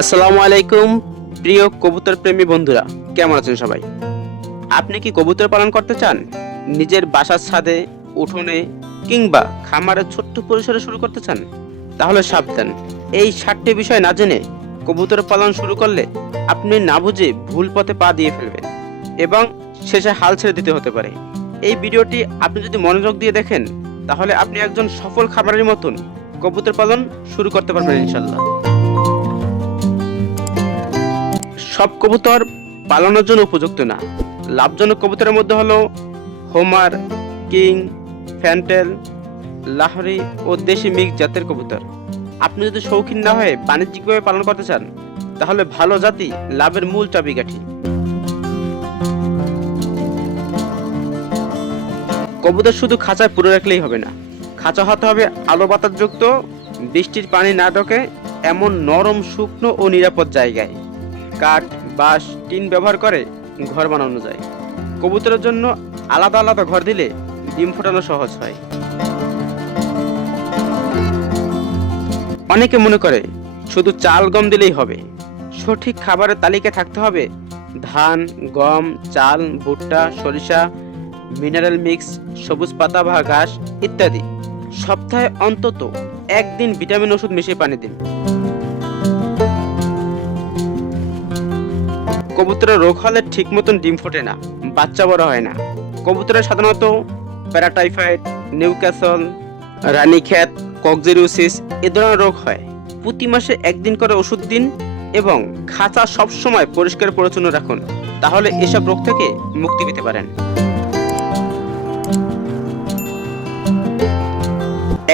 আসসালামু আলাইকুম প্রিয় কবুতর প্রেমী বন্ধুরা, কেমন আছেন সবাই? আপনি কি কবুতর পালন করতে চান? নিজের বাসার ছাদে, উঠোনে কিংবা খামারের ছোট্ট পরিসরে শুরু করতে চান? তাহলে সাবধান, এই 7টি বিষয় না জেনে কবুতর পালন শুরু করলে আপনি না বুঝে ভুল পথে পা দিয়ে ফেলবেন এবং শেষে হাল ছেড়ে দিতে হতে পারে। এই ভিডিওটি আপনি যদি মনোযোগ দিয়ে দেখেন তাহলে আপনি একজন সফল খামারের মতন কবুতর পালন শুরু করতে পারবেন ইনশাল্লাহ। সব কবুতর পালনের জন্য উপযুক্ত না। লাভজনক কবুতরের মধ্যে হলো হোমার, কিং, ফ্যান্টেল, লাহরি ও দেশি মিক্স জাতের কবুতর। আপনি যদি শৌখিন না হয়ে বাণিজ্যিকভাবে পালন করতে চান তাহলে ভালো জাতি লাভের মূল চাবিকাঠি। কবুতর শুধু খাঁচায় পুরে রাখলেই হবে না, খাঁচা হতে হবে আলো বাতাসযুক্ত, বৃষ্টির পানি না ঢোকে এমন নরম, শুকনো ও নিরাপদ জায়গায়। কাঠ, বাঁশ, টিন ব্যবহার করে ঘর বানানো যায়। কবুতরের জন্য আলাদা আলাদা ঘর দিলে ডিম ফোটানো সহজ হয়। অনেকে মনে করে শুধু চাল গম দিলেই হবে। সঠিক খাবারের তালিকায় থাকতে হবে ধান, গম, চাল, ভুট্টা, সরিষা, মিনারেল মিক্স, সবুজ পাতা বা ঘাস ইত্যাদি। সপ্তাহে অন্তত একদিন ভিটামিন ওষুধ মিশিয়ে পানি দিন। কবুতরের রোগ হলে ঠিক মতন ডিম ফোটে না, বাচ্চা বড় হয় না। কবুতরের সাধারণত প্যারাটাইফয়েড, নিউক্যাসল, রানীক্ষেত, কক্সিডিওসিস এ ধরনের রোগ হয়। প্রতি মাসে একদিন করে ওষুধ দিন এবং খাঁচা সবসময় পরিষ্কার পরিচ্ছন্ন রাখুন, তাহলে এসব রোগ থেকে মুক্তি পেতে পারেন।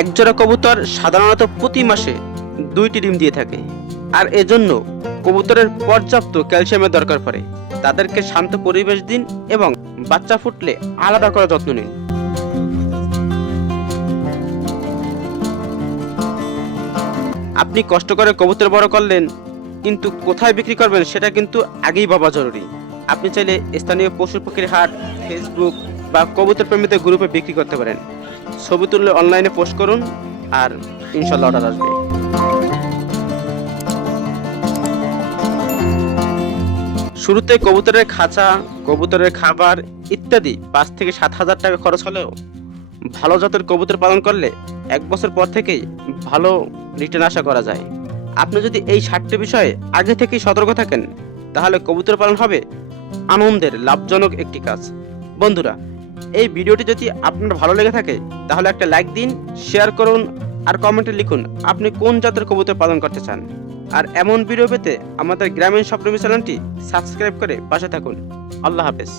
একজোড়া কবুতর সাধারণত প্রতি মাসে 2টি ডিম দিয়ে থাকে, আর এজন্য কবুতরের পর্যাপ্ত ক্যালসিয়ামের দরকার পড়ে। তাদেরকে শান্ত পরিবেশ দিন এবং বাচ্চা ফুটলে আলাদা করে যত্ন নিন। আপনি কষ্ট করে কবুতর বড় করলেন, কিন্তু কোথায় বিক্রি করবেন সেটা কিন্তু আগেই ভাবা জরুরি। আপনি চাইলে স্থানীয় পশু পাখির হাট, ফেসবুক বা কবুতর প্রেমীদের গ্রুপে বিক্রি করতে পারেন। ছবি তুললে অনলাইনে পোস্ট করুন আর ইনশাল্লাহ অর্ডার আসবে। শুরুতে কবুতরের খাঁচা, কবুতরের খাবার ইত্যাদি 5 থেকে 7 হাজার টাকা খরচ হলেও ভালো জাতের কবুতর পালন করলে 1 বছর পর থেকেই ভালো রিটার্ন আশা করা যায়। আপনি যদি এই 7টি বিষয়ে আগে থেকেই সতর্ক থাকেন তাহলে কবুতর পালন হবে আনন্দের, লাভজনক একটি কাজ। বন্ধুরা, এই ভিডিওটি যদি আপনার ভালো লেগে থাকে তাহলে একটা লাইক দিন, শেয়ার করুন আর কমেন্টে লিখুন আপনি কোন জাতের কবুতর পালন করতে চান। আর এমন ভিডিও পেতে আমাদের গ্রামীণ স্বপ্নবী চ্যানেলটি সাবস্ক্রাইব করে পাশে থাকুন। আল্লাহ হাফেজ।